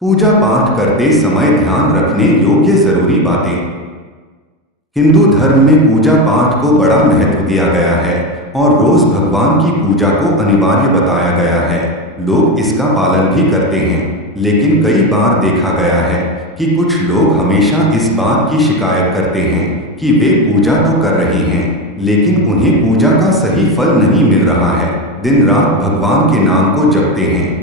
पूजा पाठ करते समय ध्यान रखने योग्य जरूरी बातें। हिंदू धर्म में पूजा पाठ को बड़ा महत्व दिया गया है और रोज भगवान की पूजा को अनिवार्य बताया गया है। लोग इसका पालन भी करते हैं, लेकिन कई बार देखा गया है कि कुछ लोग हमेशा इस बात की शिकायत करते हैं कि वे पूजा तो कर रहे हैं, लेकिन उन्हें पूजा का सही फल नहीं मिल रहा है। दिन रात भगवान के नाम को जपते हैं,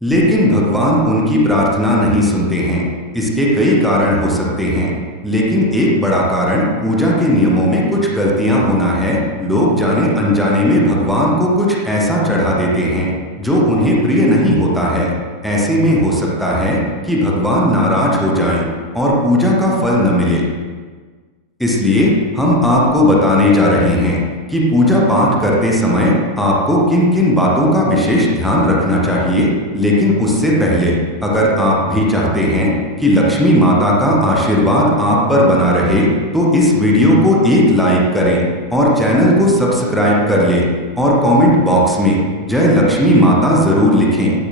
लेकिन भगवान उनकी प्रार्थना नहीं सुनते हैं। इसके कई कारण हो सकते हैं, लेकिन एक बड़ा कारण पूजा के नियमों में कुछ गलतियां होना है। लोग जाने अनजाने में भगवान को कुछ ऐसा चढ़ा देते हैं जो उन्हें प्रिय नहीं होता है। ऐसे में हो सकता है कि भगवान नाराज हो जाएं और पूजा का फल न मिले। इसलिए हम आपको बताने जा रहे हैं कि पूजा पाठ करते समय आपको किन किन बातों का विशेष ध्यान रखना चाहिए। लेकिन उससे पहले, अगर आप भी चाहते हैं कि लक्ष्मी माता का आशीर्वाद आप पर बना रहे, तो इस वीडियो को एक लाइक करें और चैनल को सब्सक्राइब कर लें और कमेंट बॉक्स में जय लक्ष्मी माता जरूर लिखें।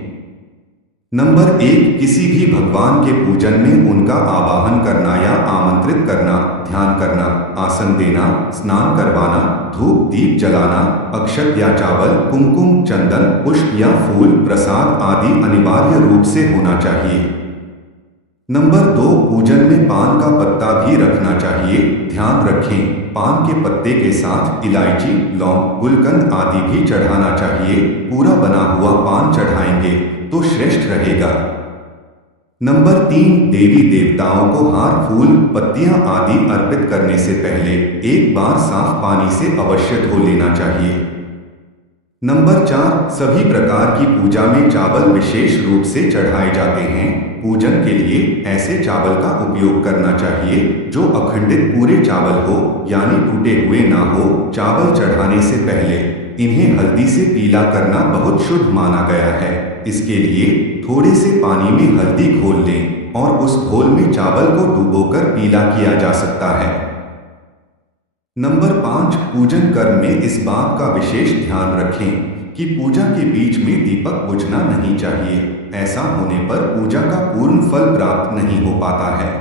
नंबर 1, किसी भी भगवान के पूजन में उनका आवाहन करना या आमंत्रित करना, ध्यान करना, आसन देना, स्नान करवाना, धूप दीप जलाना, अक्षत या चावल, कुमकुम, चंदन, पुष्प या फूल, प्रसाद आदि अनिवार्य रूप से होना चाहिए। नंबर 2, पूजन में पान का पत्ता भी रखना चाहिए। ध्यान रखें, पान के पत्ते के साथ इलायची, लौंग, गुलकंद आदि भी चढ़ाना चाहिए। पूरा बना हुआ पान चढ़ाएंगे तो श्रेष्ठ रहेगा। नंबर 3, देवी देवताओं को हार, फूल, पत्तियां आदि अर्पित करने से पहले एक बार साफ पानी से अवश्य धो लेना चाहिए। नंबर 4, सभी प्रकार की पूजा में चावल विशेष रूप से चढ़ाए जाते हैं। पूजन के लिए ऐसे चावल का उपयोग करना चाहिए जो अखंडित पूरे चावल हो, यानी टूटे हुए ना हो। चावल चढ़ाने से पहले इन्हें हल्दी से पीला करना बहुत शुभ माना गया है। इसके लिए थोड़े से पानी में हल्दी घोल लें और उस घोल में चावल को डुबोकर पीला किया जा सकता है। नंबर 5, पूजन कर्म में इस बात का विशेष ध्यान रखें कि पूजा के बीच में दीपक बुझना नहीं चाहिए। ऐसा होने पर पूजा का पूर्ण फल प्राप्त नहीं हो पाता है।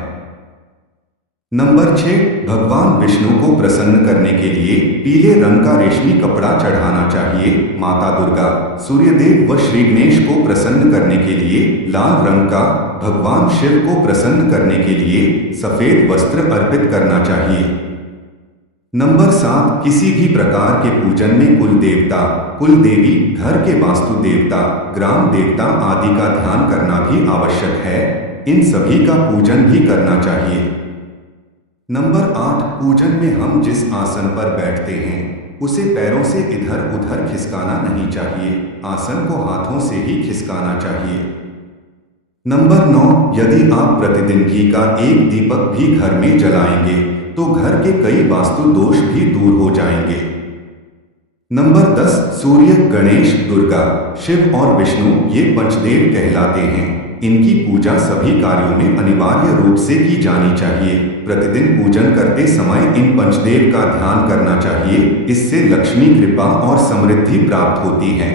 नंबर 6, भगवान विष्णु को प्रसन्न करने के लिए पीले रंग का रेशमी कपड़ा चढ़ाना चाहिए। माता दुर्गा, सूर्यदेव व श्री गणेश को प्रसन्न करने के लिए लाल रंग का, भगवान शिव को प्रसन्न करने के लिए सफेद वस्त्र अर्पित करना चाहिए। नंबर 7, किसी भी प्रकार के पूजन में कुल देवता, कुल देवी, घर के वास्तु देवता, ग्राम देवता आदि का ध्यान करना भी आवश्यक है। इन सभी का पूजन भी करना चाहिए। नंबर 8, पूजन में हम जिस आसन पर बैठते हैं उसे पैरों से इधर उधर खिसकाना नहीं चाहिए। आसन को हाथों से ही खिसकाना चाहिए। नंबर 9, यदि आप प्रतिदिन घी का एक दीपक भी घर में जलाएंगे तो घर के कई वास्तु दोष भी दूर हो जाएंगे। नंबर 10, सूर्य, गणेश, दुर्गा, शिव और विष्णु ये पंचदेव कहलाते हैं। इनकी पूजा सभी कार्यों में अनिवार्य रूप से की जानी चाहिए। प्रतिदिन पूजन करते समय इन पंचदेव का ध्यान करना चाहिए। इससे लक्ष्मी कृपा और समृद्धि प्राप्त होती है।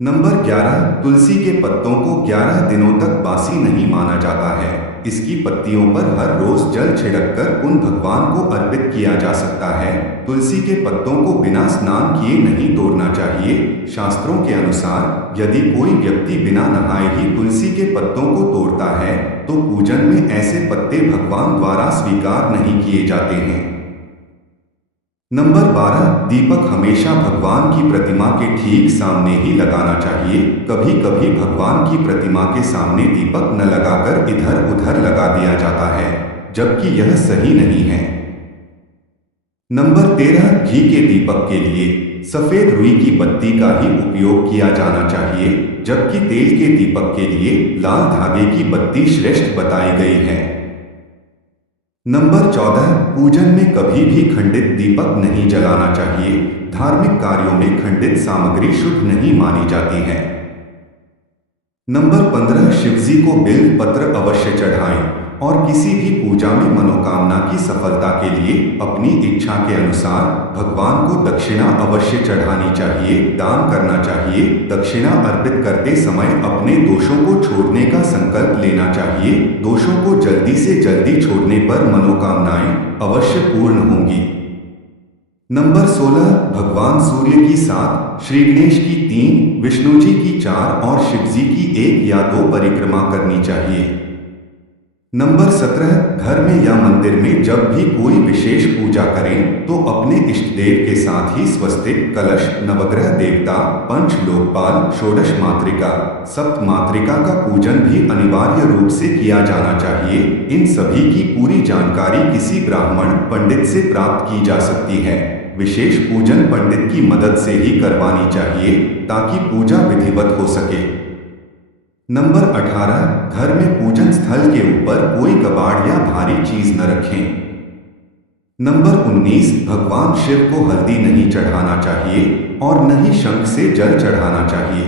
नंबर 11, तुलसी के पत्तों को 11 दिनों तक बासी नहीं माना जाता है। इसकी पत्तियों पर हर रोज जल छिड़ककर उन भगवान को अर्पित किया जा सकता है। तुलसी के पत्तों को बिना स्नान किए नहीं तोड़ना चाहिए। शास्त्रों के अनुसार यदि कोई व्यक्ति बिना नहाए ही तुलसी के पत्तों को तोड़ता है तो पूजन में ऐसे पत्ते भगवान द्वारा स्वीकार नहीं किए जाते हैं। नंबर 12, दीपक हमेशा भगवान की प्रतिमा के ठीक सामने ही लगाना चाहिए। कभी कभी भगवान की प्रतिमा के सामने दीपक न लगाकर इधर उधर लगा दिया जाता है, जबकि यह सही नहीं है। नंबर 13, घी के दीपक के लिए सफेद रुई की बत्ती का ही उपयोग किया जाना चाहिए, जबकि तेल के दीपक के लिए लाल धागे की बत्ती श्रेष्ठ बताई गई है। नंबर 14, पूजन में कभी भी खंडित दीपक नहीं जलाना चाहिए। धार्मिक कार्यों में खंडित सामग्री शुभ नहीं मानी जाती है। नंबर 15, शिवजी को बेल पत्र अवश्य चढ़ाएं और किसी भी पूजा में मनोकामना की सफलता के लिए अपनी इच्छा के अनुसार भगवान को दक्षिणा अवश्य चढ़ानी चाहिए, दान करना चाहिए। दक्षिणा अर्पित करते समय अपने दोषों को छोड़ने का संकल्प लेना चाहिए। दोषों को जल्दी से जल्दी छोड़ने पर मनोकामनाएं अवश्य पूर्ण होंगी। नंबर 16, भगवान सूर्य की 7, श्री गणेश की 3, विष्णु जी की 4 और शिव जी की 1 या 2 परिक्रमा करनी चाहिए। नंबर 17, घर में या मंदिर में जब भी कोई विशेष पूजा करें तो अपने इष्ट देव के साथ ही स्वस्तिक, कलश, नवग्रह देवता, पंच लोकपाल, षोडश मातृका, सप्त मातृका का पूजन भी अनिवार्य रूप से किया जाना चाहिए। इन सभी की पूरी जानकारी किसी ब्राह्मण पंडित से प्राप्त की जा सकती है। विशेष पूजन पंडित की मदद से ही करवानी चाहिए ताकि पूजा विधिवत हो सके। नंबर 18, घर में पूजन स्थल के ऊपर कोई कबाड़ या भारी चीज न रखें। नंबर 19, भगवान शिव को हल्दी नहीं चढ़ाना चाहिए और न ही शंख से जल चढ़ाना चाहिए।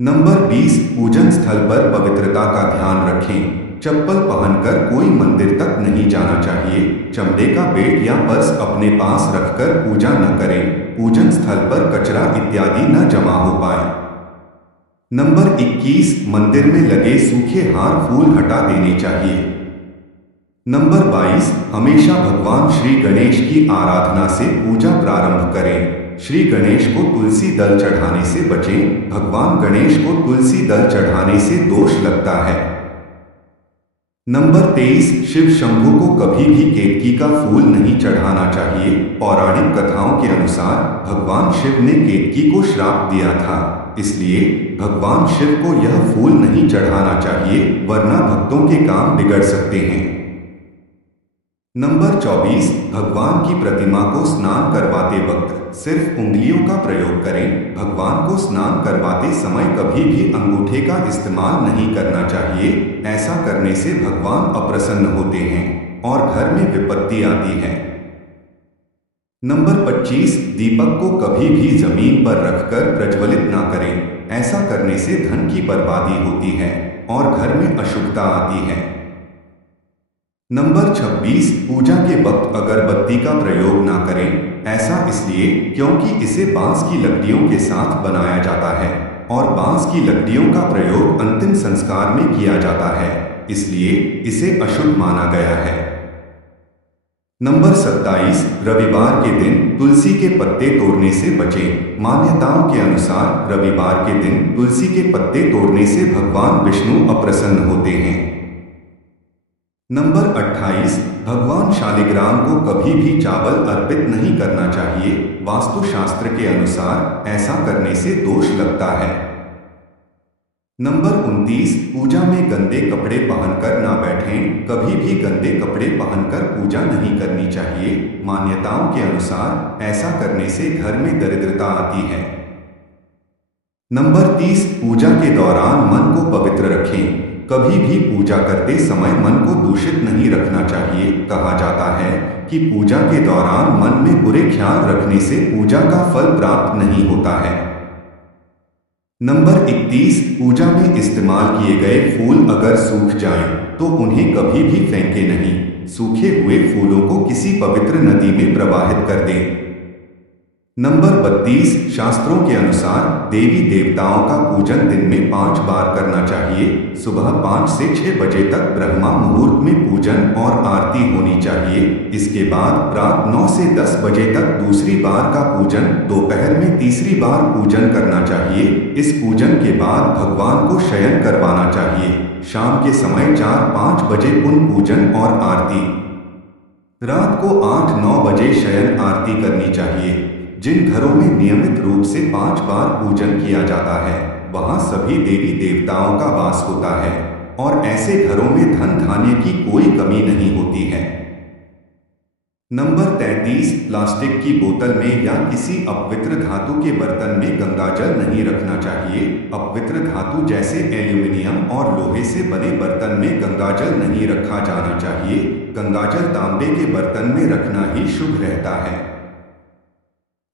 नंबर 20, पूजन स्थल पर पवित्रता का ध्यान रखें। चप्पल पहनकर कोई मंदिर तक नहीं जाना चाहिए। चमड़े का बेट या पर्स अपने पास रखकर पूजा न करें। पूजन स्थल पर कचरा इत्यादि न जमा हो पाए। नंबर 21, मंदिर में लगे सूखे हार फूल हटा देने चाहिए। नंबर 22, हमेशा भगवान श्री गणेश की आराधना से पूजा प्रारंभ करें। श्री गणेश को तुलसी दल चढ़ाने से बचें। भगवान गणेश को तुलसी दल चढ़ाने से दोष लगता है। नंबर 23, शिव शंभु को कभी भी केतकी का फूल नहीं चढ़ाना चाहिए। पौराणिक कथाओं के अनुसार भगवान शिव ने केतकी को श्राप दिया था, इसलिए भगवान शिव को यह फूल नहीं चढ़ाना चाहिए, वरना भक्तों के काम बिगड़ सकते हैं। नंबर 24, भगवान की प्रतिमा को स्नान करवाते वक्त सिर्फ उंगलियों का प्रयोग करें। भगवान को स्नान करवाते समय कभी भी अंगूठे का इस्तेमाल नहीं करना चाहिए। ऐसा करने से भगवान अप्रसन्न होते हैं और घर में विपत्ति आती है। नंबर 25, दीपक को कभी भी जमीन पर रखकर प्रज्वलित ना करें। ऐसा करने से धन की बर्बादी होती है और घर में अशुभता आती है। नंबर 26, पूजा के वक्त अगरबत्ती का प्रयोग ना करें। ऐसा इसलिए क्योंकि इसे बांस की लकड़ियों के साथ बनाया जाता है और बांस की लकड़ियों का प्रयोग अंतिम संस्कार में किया जाता है, इसलिए इसे अशुभ माना गया है। नंबर 27, रविवार के दिन तुलसी के पत्ते तोड़ने से बचें। मान्यताओं के अनुसार रविवार के दिन तुलसी के पत्ते तोड़ने से भगवान विष्णु अप्रसन्न होते हैं। नंबर 28, भगवान शालिग्राम को कभी भी चावल अर्पित नहीं करना चाहिए। वास्तुशास्त्र के अनुसार ऐसा करने से दोष लगता है। नंबर 29, पूजा में गंदे कपड़े पहनकर ना बैठें। कभी भी गंदे कपड़े पहनकर पूजा नहीं करनी चाहिए। मान्यताओं के अनुसार ऐसा करने से घर में दरिद्रता आती है। नंबर 30, पूजा के दौरान मन को पवित्र रखें। कभी भी पूजा करते समय मन को दूषित नहीं रखना चाहिए। कहा जाता है कि पूजा के दौरान मन में बुरे ख्याल रखने से पूजा का फल प्राप्त नहीं होता है। नंबर 31, पूजा में इस्तेमाल किए गए फूल अगर सूख जाएं, तो उन्हें कभी भी फेंके नहीं। सूखे हुए फूलों को किसी पवित्र नदी में प्रवाहित कर दें। नंबर 32, शास्त्रों के अनुसार देवी देवताओं का पूजन दिन में 5 बार करना चाहिए। सुबह 5 से 6 बजे तक ब्रह्मा मुहूर्त में पूजन और आरती होनी चाहिए। इसके बाद रात 9 से 10 बजे तक दूसरी बार का पूजन, दोपहर में तीसरी बार पूजन करना चाहिए। इस पूजन के बाद भगवान को शयन करवाना चाहिए। शाम के समय 4-5 बजे पुनः पूजन और आरती। रात को 8-9 बजे शयन आरती करनी चाहिए। जिन घरों में नियमित रूप से 5 बार पूजन किया जाता है, वहां सभी देवी देवताओं का वास होता है और ऐसे घरों में धन धान्य की कोई कमी नहीं होती है। नंबर 33, प्लास्टिक की बोतल में या किसी अपवित्र धातु के बर्तन में गंगाजल नहीं रखना चाहिए। अपवित्र धातु जैसे एल्यूमिनियम और लोहे से बने बर्तन में गंगाजल नहीं रखा जाना चाहिए। गंगाजल तांबे के बर्तन में रखना ही शुभ रहता है।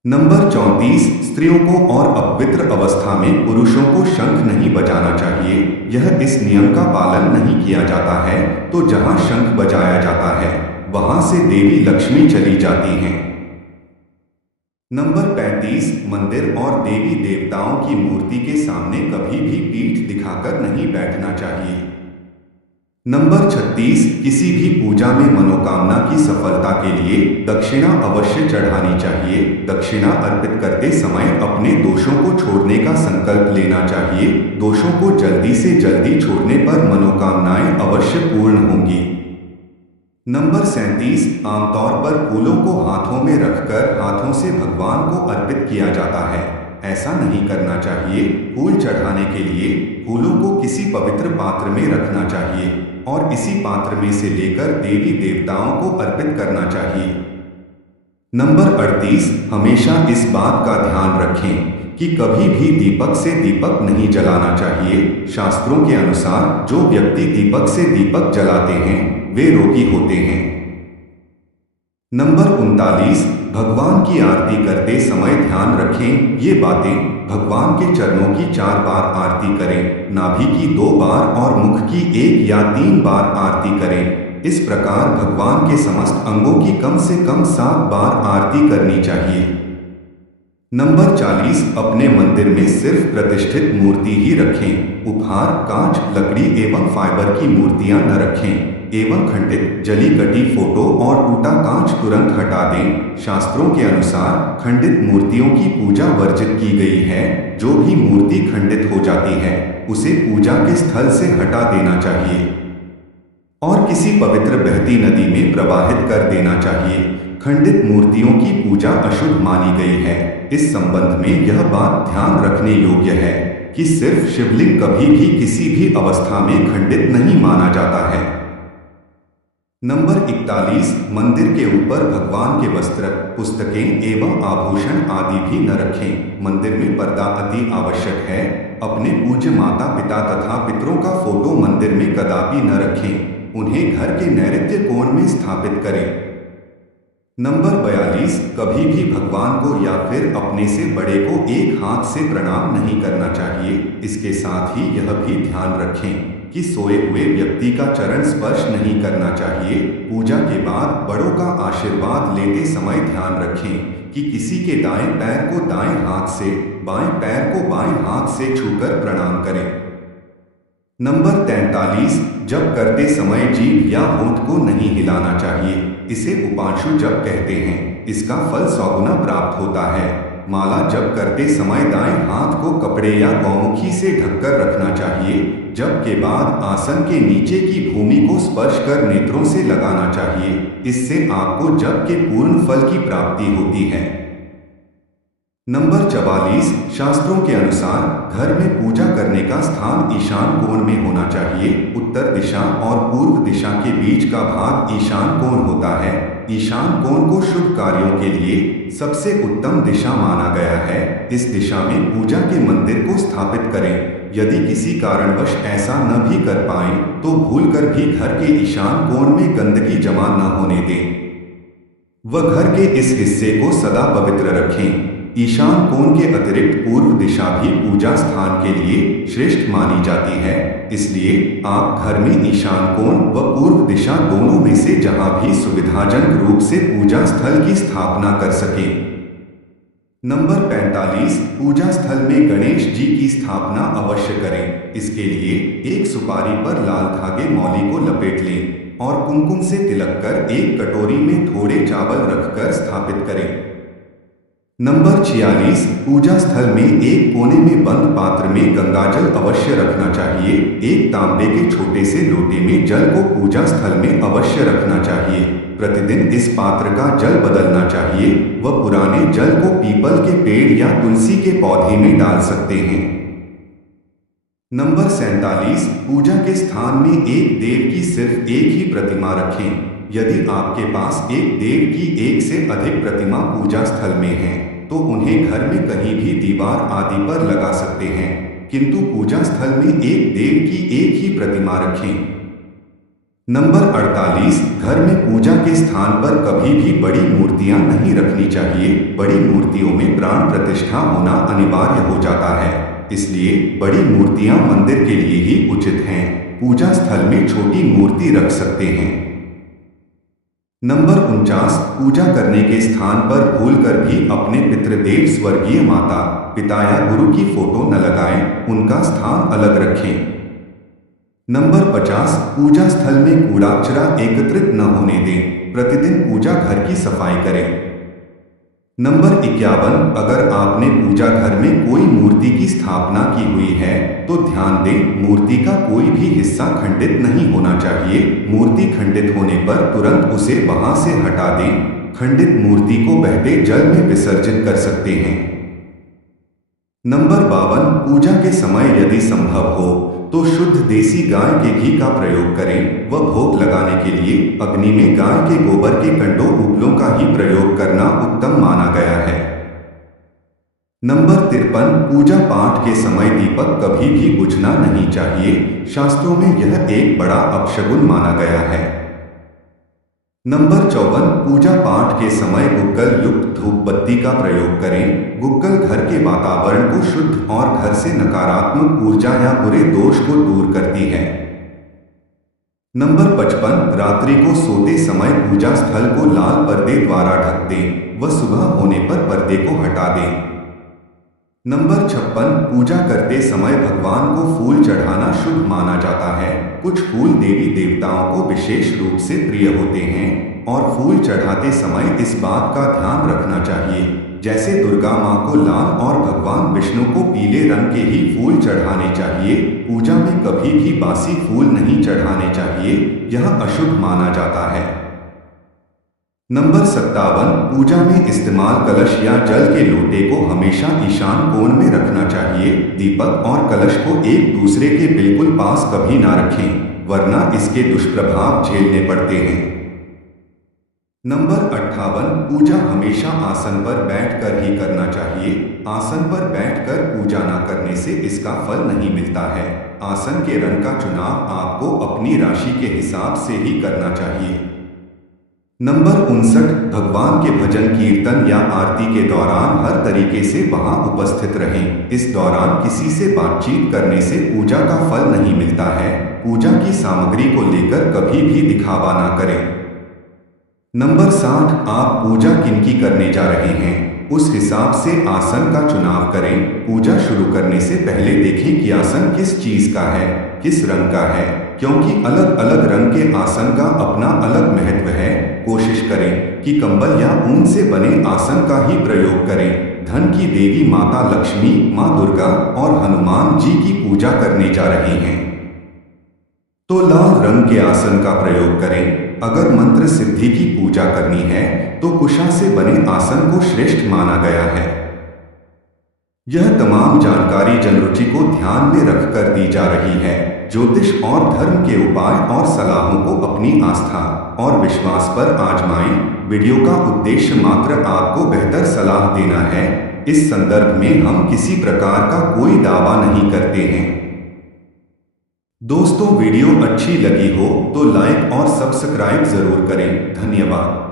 नंबर 34, स्त्रियों को और अपवित्र अवस्था में पुरुषों को शंख नहीं बजाना चाहिए। यह इस नियम का पालन नहीं किया जाता है तो जहां शंख बजाया जाता है वहां से देवी लक्ष्मी चली जाती हैं। नंबर 35, मंदिर और देवी देवताओं की मूर्ति के सामने कभी भी पीठ दिखाकर नहीं बैठना चाहिए। नंबर 36, किसी भी पूजा में मनोकामना की सफलता के लिए दक्षिणा अवश्य चढ़ानी चाहिए। दक्षिणा अर्पित करते समय अपने दोषों को छोड़ने का संकल्प लेना चाहिए। दोषों को जल्दी से जल्दी छोड़ने पर मनोकामनाएं अवश्य पूर्ण होंगी। नंबर 37, आमतौर पर फूलों को हाथों में रखकर हाथों से भगवान को अर्पित किया जाता है। ऐसा नहीं करना चाहिए। फूल चढ़ाने के लिए फूलों को किसी पवित्र पात्र में रखना चाहिए और इसी पात्र में से लेकर देवी देवताओं को अर्पित करना चाहिए। नंबर 38, हमेशा इस बात का ध्यान रखें कि कभी भी दीपक से दीपक नहीं जलाना चाहिए। शास्त्रों के अनुसार जो व्यक्ति दीपक से दीपक जलाते हैं वे रोगी होते हैं। नंबर 39, भगवान की आरती करते समय ध्यान रखें ये बातें। भगवान के चरणों की 4 बार आरती करें, नाभि की 2 बार और मुख की 1 या 3 बार आरती करें। इस प्रकार भगवान के समस्त अंगों की कम से कम 7 बार आरती करनी चाहिए। नंबर 40, अपने मंदिर में सिर्फ प्रतिष्ठित मूर्ति ही रखें। उपहार, कांच, लकड़ी एवं फाइबर की मूर्तियां न रखें एवं खंडित, जली कटी फोटो और टूटा कांच तुरंत हटा दें। शास्त्रों के अनुसार खंडित मूर्तियों की पूजा वर्जित की गई है। जो भी मूर्ति खंडित हो जाती है उसे पूजा के स्थल से हटा देना चाहिए और किसी पवित्र बहती नदी में प्रवाहित कर देना चाहिए। खंडित मूर्तियों की पूजा अशुभ मानी गई है। इस संबंध में यह बात ध्यान रखने योग्य है कि सिर्फ शिवलिंग कभी भी किसी भी अवस्था में खंडित नहीं माना जाता है। नंबर 41, मंदिर के ऊपर भगवान के वस्त्र, पुस्तकें एवं आभूषण आदि भी न रखें। मंदिर में पर्दा अति आवश्यक है। अपने पूज्य माता पिता तथा पितरों का फोटो मंदिर में कदापि न रखें। उन्हें घर के नैऋत्य कोण में स्थापित करें। नंबर 42, कभी भी भगवान को या फिर अपने से बड़े को एक हाथ से प्रणाम नहीं करना चाहिए। इसके साथ ही यह भी ध्यान रखें कि सोए हुए व्यक्ति का चरण स्पर्श नहीं करना चाहिए। पूजा के बाद बड़ों का आशीर्वाद लेते समय ध्यान रखें कि किसी के दाएं पैर को दाएं हाथ से, बाएं पैर को बाएं हाथ से छूकर प्रणाम करें। नंबर 43, जप करते समय जीभ या होंठ को नहीं हिलाना चाहिए। इसे उपांशु जप कहते हैं। इसका फल 100 गुना प्राप्त होता है। माला जप करते समय दाएं हाथ को कपड़े या गौमुखी से ढककर रखना चाहिए। जप के बाद आसन के नीचे की भूमि को स्पर्श कर नेत्रों से लगाना चाहिए। इससे आपको जप के पूर्ण फल की प्राप्ति होती है। नंबर 44, शास्त्रों के अनुसार घर में पूजा करने का स्थान ईशान कोण में होना चाहिए। उत्तर दिशा और पूर्व दिशा के बीच का भाग ईशान कोण होता है। ईशान कोण को शुभ कार्यों के लिए सबसे उत्तम दिशा माना गया है। इस दिशा में पूजा के मंदिर को स्थापित करें। यदि किसी कारणवश ऐसा न भी कर पाएं तो भूलकर भी घर के ईशान कोण में गंदगी जमा न होने दें। वह घर के इस हिस्से को सदा पवित्र रखें। ईशान कोण के अतिरिक्त पूर्व दिशा भी पूजा स्थान के लिए श्रेष्ठ मानी जाती है। इसलिए आप घर में ईशान कोण व पूर्व दिशा दोनों में से जहां भी सुविधाजनक रूप से पूजा स्थल की स्थापना कर सकें। नंबर 45, पूजा स्थल में गणेश जी की स्थापना अवश्य करें। इसके लिए एक सुपारी पर लाल धागे मौली को लपेट लें और कुमकुम से तिलक कर एक कटोरी में थोड़े चावल रखकर स्थापित करें। नंबर 46, पूजा स्थल में एक कोने में बंद पात्र में गंगाजल अवश्य रखना चाहिए। एक तांबे के छोटे से लोटे में जल को पूजा स्थल में अवश्य रखना चाहिए। प्रतिदिन इस पात्र का जल बदलना चाहिए। वह पुराने जल को पीपल के पेड़ या तुलसी के पौधे में डाल सकते हैं। नंबर 47, पूजा के स्थान में एक देव की सिर्फ एक ही प्रतिमा रखें। यदि आपके पास एक देव की एक से अधिक प्रतिमा पूजा स्थल में है तो उन्हें घर में कहीं भी दीवार आदि पर लगा सकते हैं, किंतु पूजा स्थल में एक देव की एक ही प्रतिमा रखें। नंबर 48, घर में पूजा के स्थान पर कभी भी बड़ी मूर्तियां नहीं रखनी चाहिए। बड़ी मूर्तियों में प्राण प्रतिष्ठा होना अनिवार्य हो जाता है। इसलिए बड़ी मूर्तियां मंदिर के लिए ही उचित हैं। पूजा स्थल में छोटी मूर्ति रख सकते हैं। नंबर 49, पूजा करने के स्थान पर भूलकर भी अपने पितृदेव स्वर्गीय माता, पिता या गुरु की फोटो न लगाएं, उनका स्थान अलग रखें। नंबर 50, पूजा स्थल में कूड़ा कचरा एकत्रित न होने दें, प्रतिदिन पूजा घर की सफाई करें। नंबर 51, अगर आपने पूजा घर में कोई मूर्ति की स्थापना की हुई है तो ध्यान दें, मूर्ति का कोई भी हिस्सा खंडित नहीं होना चाहिए। मूर्ति खंडित होने पर तुरंत उसे वहां से हटा दें। खंडित मूर्ति को बहते जल में विसर्जित कर सकते हैं। नंबर 52, पूजा के समय यदि संभव हो तो शुद्ध देसी गाय के घी का प्रयोग करें व भोग लगाने के लिए अग्नि में गाय के गोबर के कंडों उपलों का ही प्रयोग करना उत्तम माना गया है। नंबर 53, पूजा पाठ के समय दीपक कभी भी बुझना नहीं चाहिए। शास्त्रों में यह एक बड़ा अपशगुन माना गया है। नंबर 54, पूजा पाठ के समय गुग्गल युक्त धूप बत्ती का प्रयोग करें। गुग्गल घर के वातावरण को शुद्ध और घर से नकारात्मक ऊर्जा या बुरे दोष को दूर करती है। नंबर 55, रात्रि को सोते समय पूजा स्थल को लाल पर्दे द्वारा ढक दें व सुबह होने पर पर्दे को हटा दें। नंबर 56, पूजा करते समय भगवान को फूल चढ़ाना शुभ माना जाता है। कुछ फूल देवी देवताओं को विशेष रूप से प्रिय होते हैं और फूल चढ़ाते समय इस बात का ध्यान रखना चाहिए, जैसे दुर्गा माँ को लाल और भगवान विष्णु को पीले रंग के ही फूल चढ़ाने चाहिए। पूजा में कभी भी बासी फूल नहीं चढ़ाने चाहिए, यह अशुभ माना जाता है। नंबर 57, पूजा में इस्तेमाल कलश या जल के लोटे को हमेशा ईशान कोण में रखना चाहिए। दीपक और कलश को एक दूसरे के बिल्कुल पास कभी ना रखें, वरना इसके दुष्प्रभाव झेलने पड़ते हैं। नंबर 58, पूजा हमेशा आसन पर बैठकर ही करना चाहिए। आसन पर बैठकर पूजा न करने से इसका फल नहीं मिलता है। आसन के रंग का चुनाव आपको अपनी राशि के हिसाब से ही करना चाहिए। नंबर 59, भगवान के भजन कीर्तन या आरती के दौरान हर तरीके से वहां उपस्थित रहें। इस दौरान किसी से बातचीत करने से पूजा का फल नहीं मिलता है। पूजा की सामग्री को लेकर कभी भी दिखावा ना करें। नंबर 60, आप पूजा किनकी करने जा रहे हैं, उस हिसाब से आसन का चुनाव करें। पूजा शुरू करने से पहले देखें कि आसन किस चीज का है, किस रंग का है, क्योंकि अलग अलग रंग के आसन का अपना अलग महत्व है। कोशिश करें कि कंबल या ऊन से बने आसन का ही प्रयोग करें। धन की देवी माता लक्ष्मी, माँ दुर्गा और हनुमान जी की पूजा करने जा रहे हैं तो लाल रंग के आसन का प्रयोग करें। अगर मंत्र सिद्धि की पूजा करनी है तो कुशा से बने आसन को श्रेष्ठ माना गया है। यह तमाम जानकारी जनरुचि को ध्यान में रखकर दी जा रही है। ज्योतिष और धर्म के उपाय और सलाहों को अपनी आस्था और विश्वास पर आजमाएं। वीडियो का उद्देश्य मात्र आपको बेहतर सलाह देना है। इस संदर्भ में हम किसी प्रकार का कोई दावा नहीं करते हैं। दोस्तों, वीडियो अच्छी लगी हो तो लाइक और सब्सक्राइब जरूर करें। धन्यवाद।